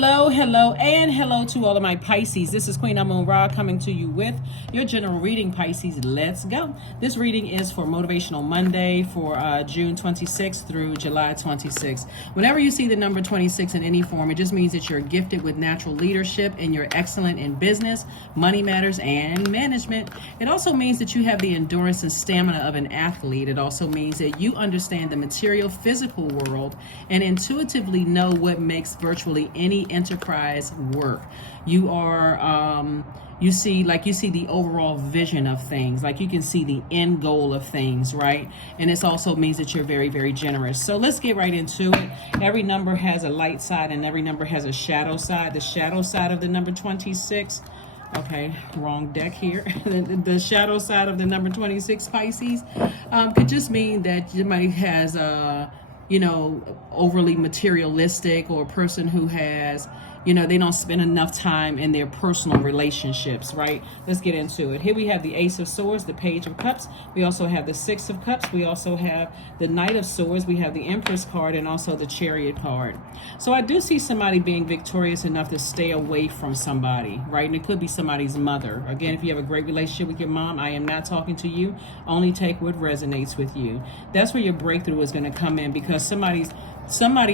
Hello, hello, and hello to all of my Pisces. This is Queen Amun Ra coming to you with your general reading, Pisces. Let's go. This reading is for Motivational Monday for June 26th through July 26th. Whenever you see the number 26 in any form, it just means that you're gifted with natural leadership and you're excellent in business, money matters, and management. It also means that you have the endurance and stamina of an athlete. It also means that you understand the material, physical world and intuitively know what makes virtually any enterprise work. You are you see the overall vision of things, like you can see the end goal of things, right? And this also means that you're very, very generous. So let's get right into it. Every number has a light side and every number has a shadow side. The shadow side of the number 26, okay, wrong deck here. The shadow side of the number 26, Pisces, could just mean that somebody has overly materialistic, or a person who has, they don't spend enough time in their personal relationships, right? Let's get into it. Here we have the Ace of Swords, the Page of Cups. We also have the Six of Cups. We also have the Knight of Swords. We have the Empress card and also the Chariot card. So I do see somebody being victorious enough to stay away from somebody, right? And it could be somebody's mother. Again, if you have a great relationship with your mom, I am not talking to you. Only take what resonates with you. That's where your breakthrough is going to come in, because somebody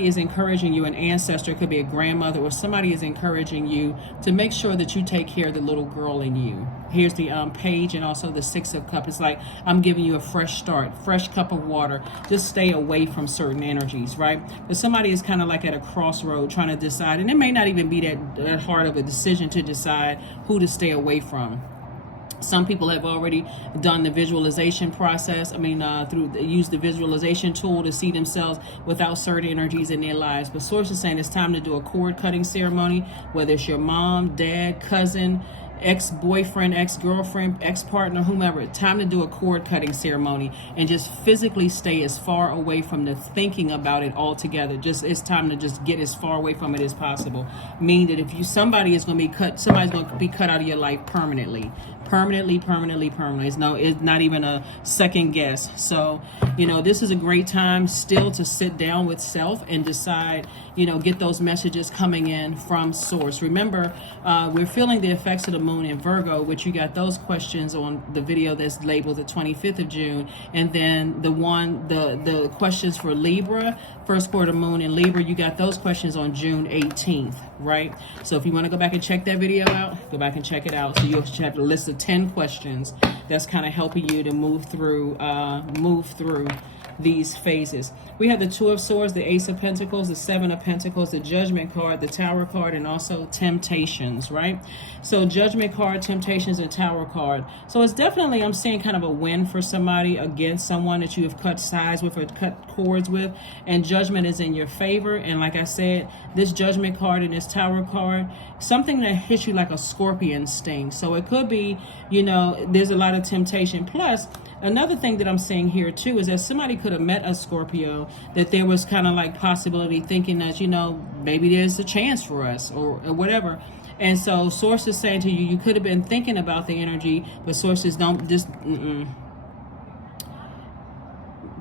is encouraging you. An ancestor, could be a grandmother, or somebody is encouraging you to make sure that you take care of the little girl in you. Here's the Page and also the Six of Cups. It's like I'm giving you a fresh start, fresh cup of water. Just stay away from certain energies, right? But somebody is kind of like at a crossroad trying to decide, and it may not even be that hard of a decision to decide who to stay away from. Some people have already done the visualization process. Use the visualization tool to see themselves without certain energies in their lives. But Source is saying it's time to do a cord cutting ceremony, whether it's your mom, dad, cousin, ex-boyfriend, ex-girlfriend, ex-partner, whomever. Time to do a cord cutting ceremony and just physically stay as far away from the thinking about it altogether. It's time to just get as far away from it as possible. Meaning that if somebody's going to be cut out of your life permanently. It's not even a second guess. So, this is a great time still to sit down with self and decide, get those messages coming in from Source. Remember, we're feeling the effects of the moon in Virgo, which you got those questions on the video that's labeled the 25th of June. And then the questions for Libra, first quarter moon in Libra, you got those questions on June 18th, right? So if you want to go back and check that video out, go back and check it out. So you'll have a list of 10 questions that's kind of helping you to move through these phases. We have the Two of Swords, the Ace of Pentacles, the Seven of Pentacles, the Judgment card, the Tower card, and also Temptations, right? So Judgment card, Temptations, and Tower card. So it's definitely, I'm seeing kind of a win for somebody against someone that you have cut ties with or cut cords with, and Judgment is in your favor. And like I said, this Judgment card and this Tower card, something that hits you like a scorpion sting. So it could be, there's a lot of temptation. Plus, another thing that I'm seeing here too is that somebody could have met a Scorpio, that there was kind of like possibility thinking that, maybe there's a chance for us or whatever. And so Source is saying to you, you could have been thinking about the energy, but sources don't just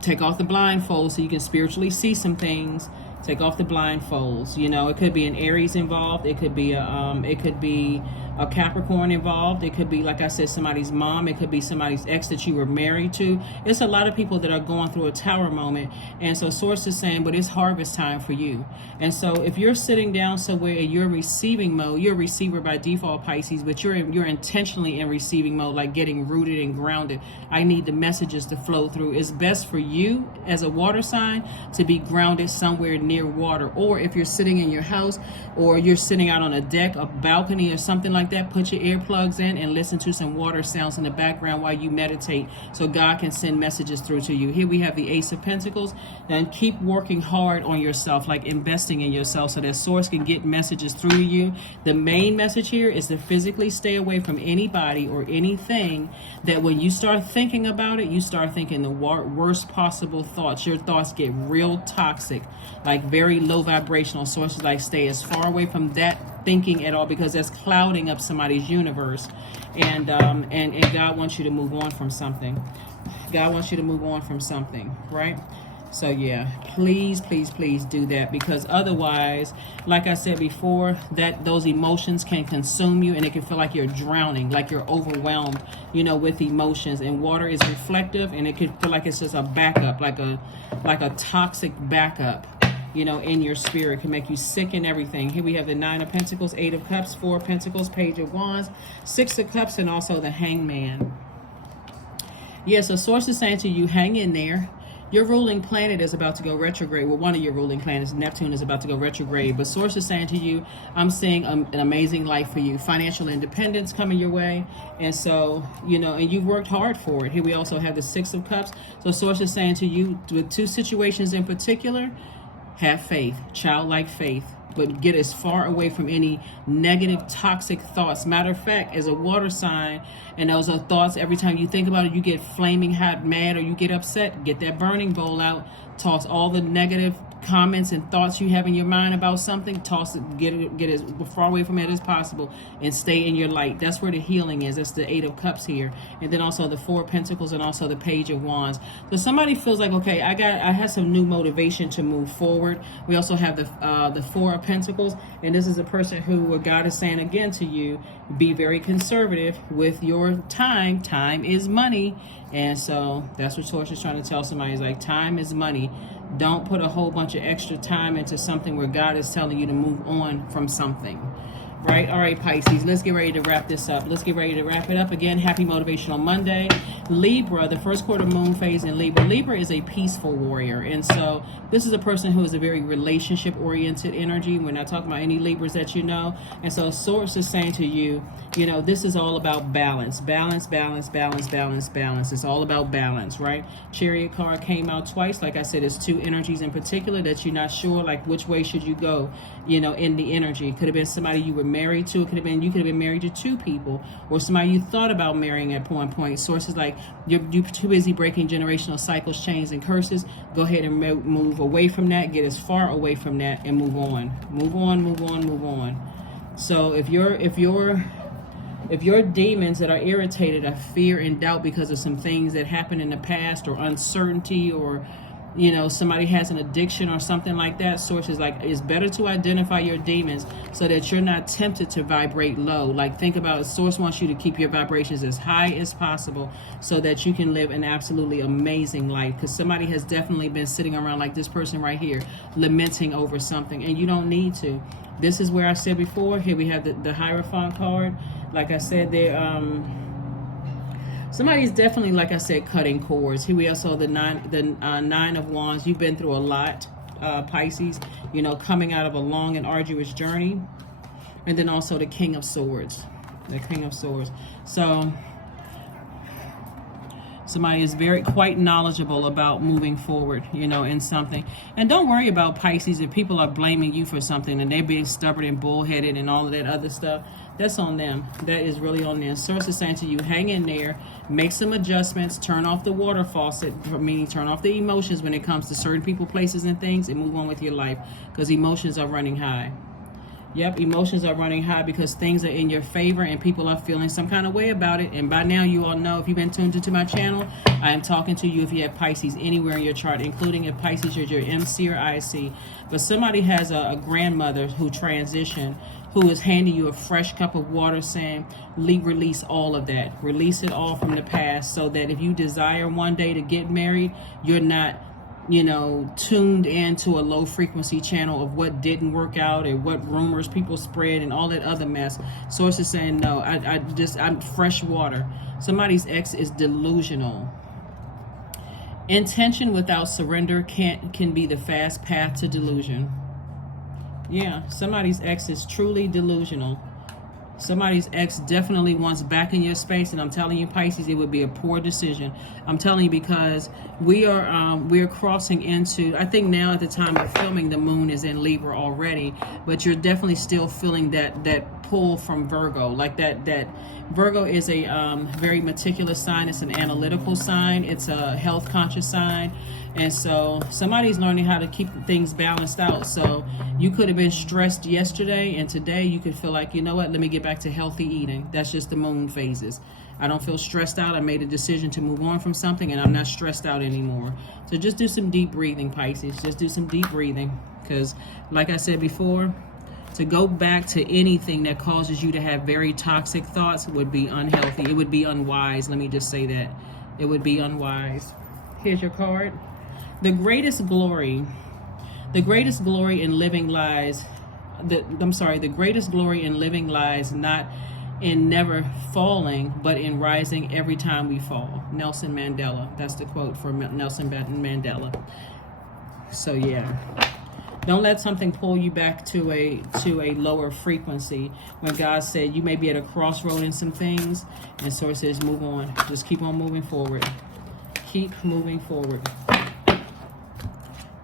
take off the blindfold so you can spiritually see some things. Take off the blindfolds. It could be an Aries involved. It could be a Capricorn involved. It could be, like I said, somebody's mom. It could be somebody's ex that you were married to. It's a lot of people that are going through a tower moment. And so Source is saying, but it's harvest time for you. And so if you're sitting down somewhere and you're in receiving mode, you're a receiver by default, Pisces, but you're intentionally in receiving mode, like getting rooted and grounded. I need the messages to flow through. It's best for you as a water sign to be grounded somewhere near water. Or if you're sitting in your house or you're sitting out on a deck, a balcony or something like that, put your earplugs in and listen to some water sounds in the background while you meditate, so God can send messages through to you. Here we have the Ace of Pentacles. And keep working hard on yourself, like investing in yourself, so that Source can get messages through to you. The main message here is to physically stay away from anybody or anything that when you start thinking about it, you start thinking the worst possible thoughts. Your thoughts get real toxic, like very low vibrational. Sources like stay as far away from that thinking at all, because that's clouding up somebody's universe. And God wants you to move on from something. God wants you to move on from something, right? So yeah, please, please, please do that, because otherwise, like I said before, that those emotions can consume you, and it can feel like you're drowning, like you're overwhelmed, you know, with emotions. And water is reflective, and it can feel like it's just a backup, like a toxic backup, you know, in your spirit. It can make you sick and everything. Here we have the 9 of Pentacles, 8 of Cups, 4 of Pentacles, Page of Wands, 6 of Cups, and also the Hangman. Yeah, so Source is saying to you, hang in there. Your ruling planet is about to go retrograde. Well, one of your ruling planets, Neptune, is about to go retrograde. But Source is saying to you, I'm seeing an amazing life for you. Financial independence coming your way. And so, you know, and you've worked hard for it. Here we also have the 6 of Cups. So Source is saying to you, with 2 situations in particular, have faith, childlike faith, but get as far away from any negative, toxic thoughts. Matter of fact, as a water sign, and those are thoughts, every time you think about it, you get flaming hot, mad, or you get upset, get that burning bowl out, toss all the negative comments and thoughts you have in your mind about something, toss it, get as far away from it as possible, and stay in your light. That's where the healing is. That's the 8 of Cups here, and then also the 4 of Pentacles, and also the Page of Wands. So somebody feels like, okay, I have some new motivation to move forward. We also have the 4 of Pentacles, and this is a person who God is saying again to you, be very conservative with your time. Time is money. And so that's what Source is trying to tell somebody, is like, time is money. Don't put a whole bunch of extra time into something where God is telling you to move on from something. Right? All right, Pisces, let's get ready to wrap this up. Let's get ready to wrap it up. Again, happy Motivational Monday. Libra, the first quarter moon phase in Libra. Libra is a peaceful warrior. And so this is a person who is a very relationship-oriented energy. We're not talking about any Libras that you know. And so Source is saying to you, you know, this is all about balance. Balance, balance, balance, balance, balance. It's all about balance, right? Chariot card came out twice. Like I said, it's 2 energies in particular that you're not sure, like, which way should you go, you know, in the energy. It could have been somebody you were married to. It could have been, you could have been married to 2 people, or somebody you thought about marrying at one point. Source is like, you're too busy breaking generational cycles, chains, and curses. Go ahead and move away from that. Get as far away from that and move on. Move on, move on, move on. So if your demons that are irritated are fear and doubt because of some things that happened in the past, or uncertainty, or, you know, somebody has an addiction or something like that, Source is like, it's better to identify your demons so that you're not tempted to vibrate low. Like, think about it. Source wants you to keep your vibrations as high as possible so that you can live an absolutely amazing life, because somebody has definitely been sitting around like this person right here, lamenting over something, and you don't need to. This is where I said before, here we have the Hierophant card. Like I said, somebody's definitely, like I said, cutting cords. Here we also the nine of Wands. You've been through a lot, Pisces, you know, coming out of a long and arduous journey. And then also the King of Swords. The King of Swords. So somebody is quite knowledgeable about moving forward, you know, in something. And don't worry about, Pisces, if people are blaming you for something and they're being stubborn and bullheaded and all of that other stuff. That's on them. That is really on them. Source is saying to you, hang in there, make some adjustments, turn off the water faucet, meaning turn off the emotions when it comes to certain people, places, and things, and move on with your life, because emotions are running high. Yep, emotions are running high because things are in your favor and people are feeling some kind of way about it. And by now, you all know, if you've been tuned into my channel, I am talking to you if you have Pisces anywhere in your chart, including if Pisces is your MC or IC. But somebody has a grandmother who transitioned, who is handing you a fresh cup of water, saying, release all of that. Release it all from the past, so that if you desire one day to get married, you're not, you know, tuned into a low frequency channel of what didn't work out and what rumors people spread and all that other mess. Source is saying, no, I'm fresh water. Somebody's ex is delusional. Intention without surrender can be the fast path to delusion. Yeah, somebody's ex is truly delusional. Somebody's ex definitely wants back in your space, and I'm telling you, Pisces, it would be a poor decision. I'm telling you, because we're crossing into, I think now at the time of filming, the moon is in Libra already, but you're definitely still feeling that pull from Virgo. Like that Virgo is a very meticulous sign. It's an analytical sign. It's a health conscious sign. And so somebody's learning how to keep things balanced out. So you could have been stressed yesterday, and today you could feel like, you know what, let me get back to healthy eating. That's just the moon phases. I don't feel stressed out. I made a decision to move on from something, and I'm not stressed out anymore. So just do some deep breathing, Pisces. Just do some deep breathing. Because like I said before, to go back to anything that causes you to have very toxic thoughts would be unhealthy. It would be unwise. Let me just say that. It would be unwise. Here's your card. The greatest glory in living lies, the greatest glory in living lies not in never falling, but in rising every time we fall. Nelson Mandela. That's the quote from Nelson Mandela. So yeah. Don't let something pull you back to a lower frequency. When God said you may be at a crossroad in some things, and Source says move on. Just keep on moving forward. Keep moving forward.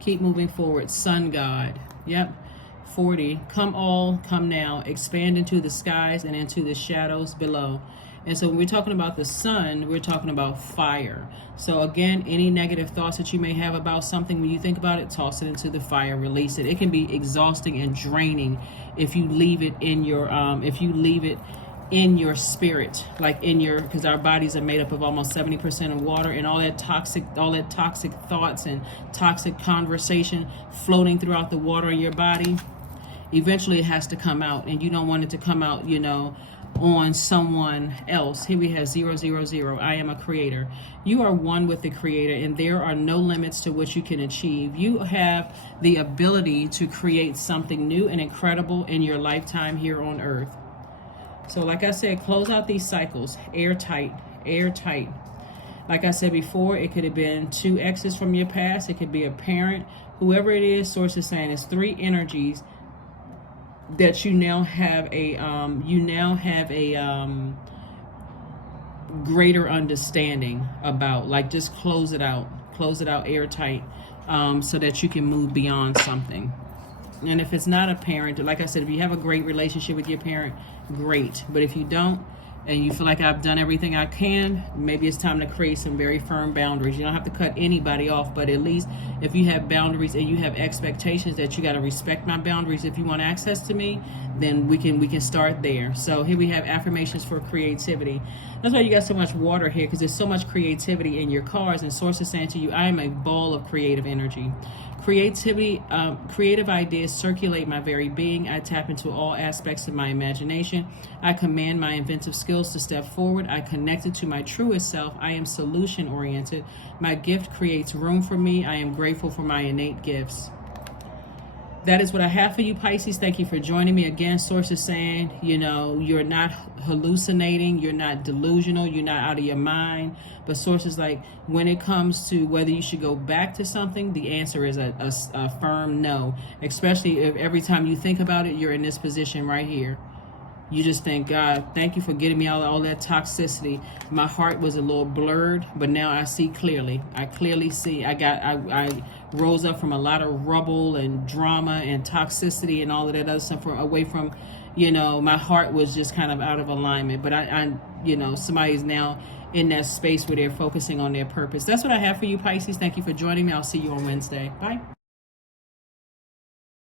Keep moving forward. Sun God. Yep. 40. Come all, come now. Expand into the skies and into the shadows below. And so when we're talking about the sun, we're talking about fire. So again, any negative thoughts that you may have about something, when you think about it, toss it into the fire, release it. It can be exhausting and draining if you leave it in your spirit, like in your, because our bodies are made up of almost 70% of water, and all that toxic thoughts and toxic conversation floating throughout the water in your body, eventually it has to come out, and you don't want it to come out, on someone else. Here we have 000. I am a creator. You are one with the creator, and there are no limits to what you can achieve. You have the ability to create something new and incredible in your lifetime here on earth. So like I said, close out these cycles. Airtight. Like I said before, it could have been 2 exes from your past. It could be a parent. Whoever it is, Source is saying it's 3 energies that you now have a greater understanding about. Like, just close it out airtight, so that you can move beyond something. And if it's not a parent, like I said, if you have a great relationship with your parent, great. But if you don't, and you feel like I've done everything I can, maybe it's time to create some very firm boundaries. You don't have to cut anybody off, but at least if you have boundaries and you have expectations that you got to respect my boundaries if you want access to me, then we can start there. So here we have affirmations for creativity. That's why you got so much water here, because there's so much creativity in your cards, and Source is saying to you, I am a ball of creative energy. Creativity, creative ideas circulate my very being. I tap into all aspects of my imagination. I command my inventive skills to step forward. I connected to my truest self. I am solution oriented. My gift creates room for me. I am grateful for my innate gifts. That is what I have for you, Pisces. Thank you for joining me again. Source is saying, you're not hallucinating, you're not delusional, you're not out of your mind. But Source is like, when it comes to whether you should go back to something, the answer is a firm no. Especially if every time you think about it, you're in this position right here. You just think, God, thank you for getting me out of all that toxicity. My heart was a little blurred, but now I see clearly. I clearly see. I rose up from a lot of rubble and drama and toxicity and all of that other stuff away from, my heart was just kind of out of alignment. But I somebody's now in that space where they're focusing on their purpose. That's what I have for you, Pisces. Thank you for joining me. I'll see you on Wednesday. Bye.